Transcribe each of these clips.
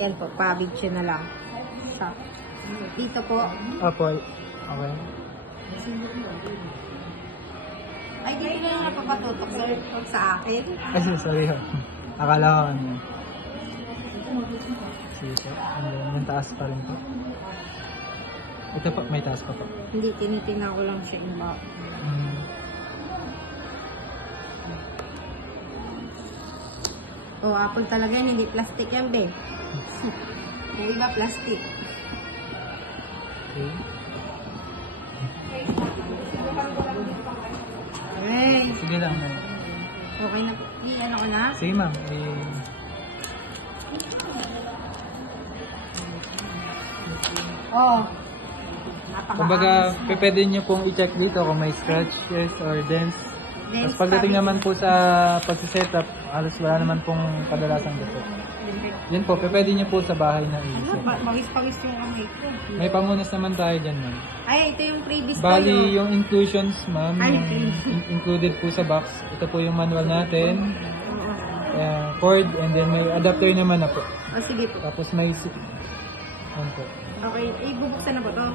Yan po, pa-video na lang. Shop. Dito po. Opo. Okay. Ay, dito na yung napapatutok, sir. Huwag sa akin. Ay, sorry ho. Akala ko ano. Sige po. Yung taas pa rin po. Ito po, may taas pa po. Hindi, tinitingnan ko lang siya yung ba. Oh, apple talaga yan, hindi plastic yan, be. Yung iba plastic. Okay. Okay. Sige lang. Okay na po. Ano ko na? Sige ma'am. Oh. Kumbaga, pwede nyo pong i-check dito kung may scratches or dents. Tapos pagdating naman po sa pag-setup, halos wala naman pong kadalasang gusto. Yan po, pwede nyo po sa bahay na i-set. Pawis-pawis yung kamay ko. May pamunas naman tayo dyan ma'am. Ay, ito yung previous ko. Bali, yung inclusions ma'am, Ay, included po sa box. Ito po yung manual natin. Cord, and then may adapter naman na po. Oh, sige po. Tapos may... Ano po. Okay, bubuksan na po to.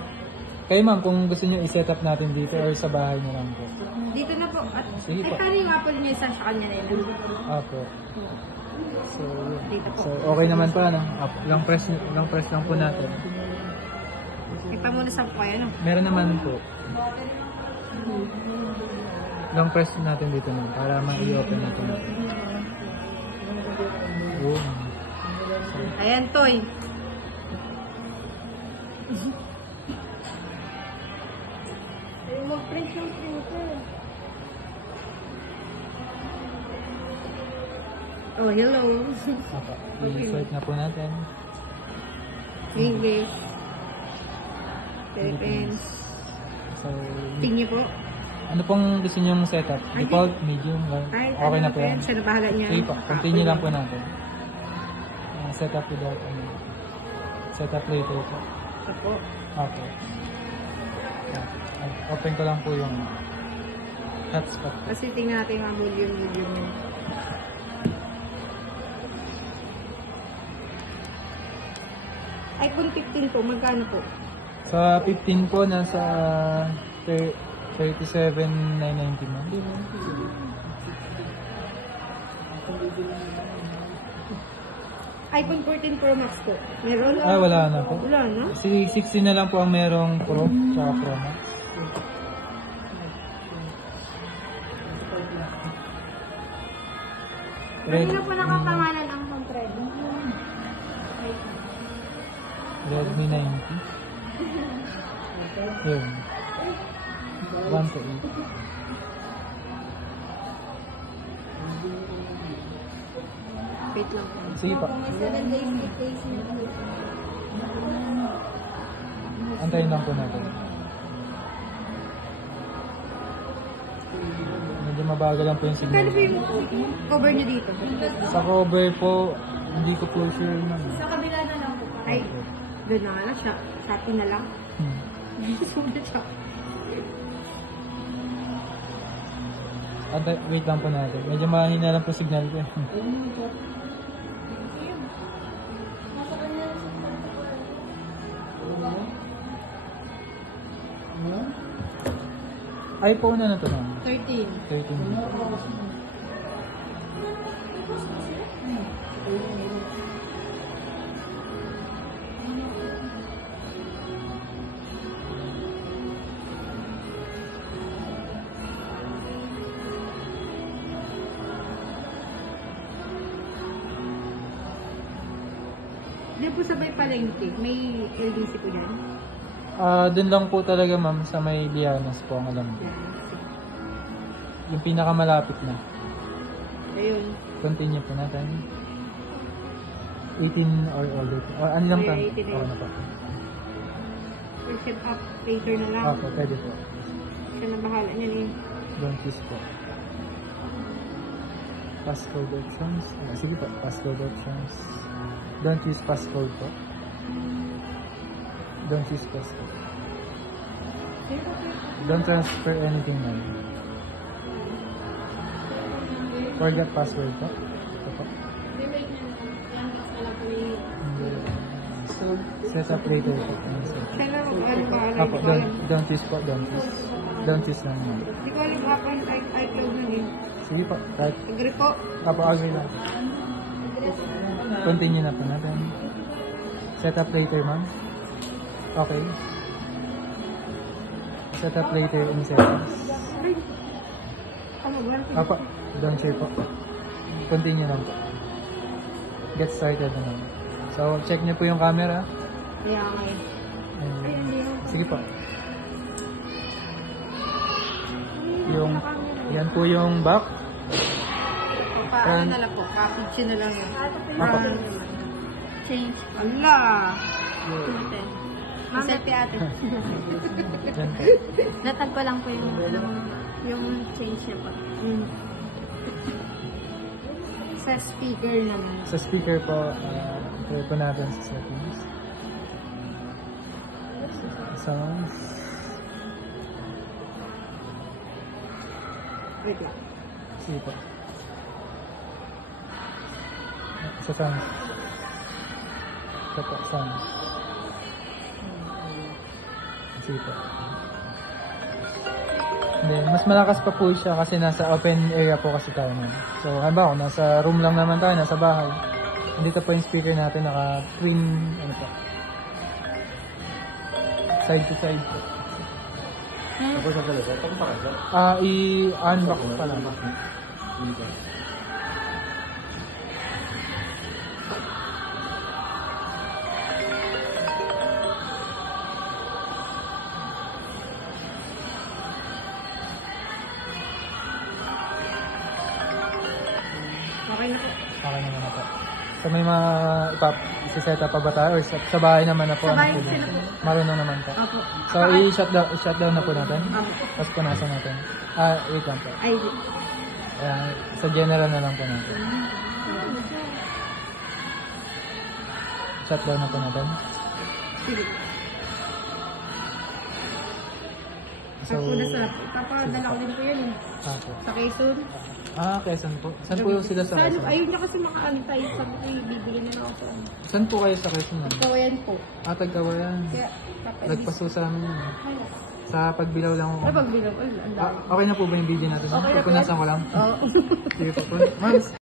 Kayo ma'am, kung gusto nyo i-set up natin dito or sa bahay nyo lang po. Dito na po. At, Sige po. paano yung apple niya sa kanya na yun? Opo. So, Dito po. so okay naman po ano. Long press lang po natin. Ipamuna sa po kayo, no? Meron naman po. Long press natin dito ma'am para ma-i-open natin. Boom. Ayan, Toy. Mag-print yung printer. Oh, hello. I-swipe na po natin. English. Philippines. So, Tingin po. ano pong gusto nyo setup? Default, medium, Ay, okay na po yan. Siya na bahala niya. Sige po, continue lang po natin. Setup without setup later po. Ito po. Okay. Open ko lang po yung hotspot. Kasi tingnan natin yung volume niya. iPhone 15 po, magkano po? Sa 15 po, nasa 37,990 ma'am. iPhone 14 Pro Max po. Meron? Ah, wala na po. Wala na? 16 na lang po ang merong Pro sa Pro Max. Kanina po nakapangalan ang Redmi. Redmi 90. Yun. 1 to 8. Wait lang po. Sige pa. 7 days replacement. Antayin lang po natin. Medyo mabagal lang po yung signal. Kano po yung cover nyo dito? Sa cover po, hindi ko po sure naman. Sa kabila na lang po. Ay, doon na nga lang siya. Shopee na lang. Sulit siya. Wait lang po natin. Medyo mahina lang po signal ko. iPhone na to ma'am. 13. 13. Hindi po sabay palengke. May LDC po yan? Dun lang po talaga ma'am sa may Lianas po ang alam ko. Yung pinakamalapit na. Ayun. Continue po natin. 18 or older po. Or ano lang pa? May 18 Oo na po. Worship up later na lang. Opo, pwede po. Siya na bahala niyan eh. Don't use po. Passcode options. Sige po, passcode options. Don't use passcode po. Don't use passcode. Don't transfer anything now. Forget password po. Ito po. Hindi. Setup later po. Sana ano ba? Apo, don't choose po, don't choose. Don't choose lang. Hindi ko alam nga po yung iCloud na din. Sige po, kahit. Agree po. Apo, agree lang. Continue na po natin. Setup later, ma'am. Okay. Setup later in seconds. Ano ba? Apo, don't share po. Continue lang po. Get started na naman. So, check niyo po yung camera. Kaya nga eh. Ay, hindi ako. Sige po. Yan po yung back. Paano na lang po? Package na lang yun. Apo. Change. Ala! Yan Selfie ate. po. Natag ko lang po yung change niya po. Sa speaker naman. Sa speaker po, try po natin sa settings. Sounds. Wait lang. Sige po. Sa sounds. Sa po, sounds. Sige po. Hindi, mas malakas pa po siya kasi nasa open area po kasi tayo na. So, ano ba, kung nasa room lang naman tayo, nasa bahay. Dito po yung speaker natin, naka-twin, ano po. Side to side po. I-unbox pa lang. Okay na po. Okay naman na po. So may mga isi-set up pa ba tayo? Or sa bahay naman na po? Sa bahay ano po sila ba? po. Marunong naman po. Opo. So i-shutdown na po natin? Opo. Tapos punasan natin. Wait lang po. Ay, Sa general na lang po natin. Shutdown na po natin. sige. So, Ako na sa, papadala ko din po yun eh. po. Sa Quezon. Quezon po. Saan po sila sa Quezon? Ayun niya kasi makaano tayo sa bibili na ako sa ano. Saan po kayo sa Quezon? Kawayan po. Tagkawayan. Kaya, papaibig. Nagpaso sa amin yun. Sa pagbilaw lang ako. Ay, pagbilaw. Ay, ang dami. Okay na po ba yung video natin? Okay na po. Pupunasan ko lang. Oo. Sige po. Ma'am,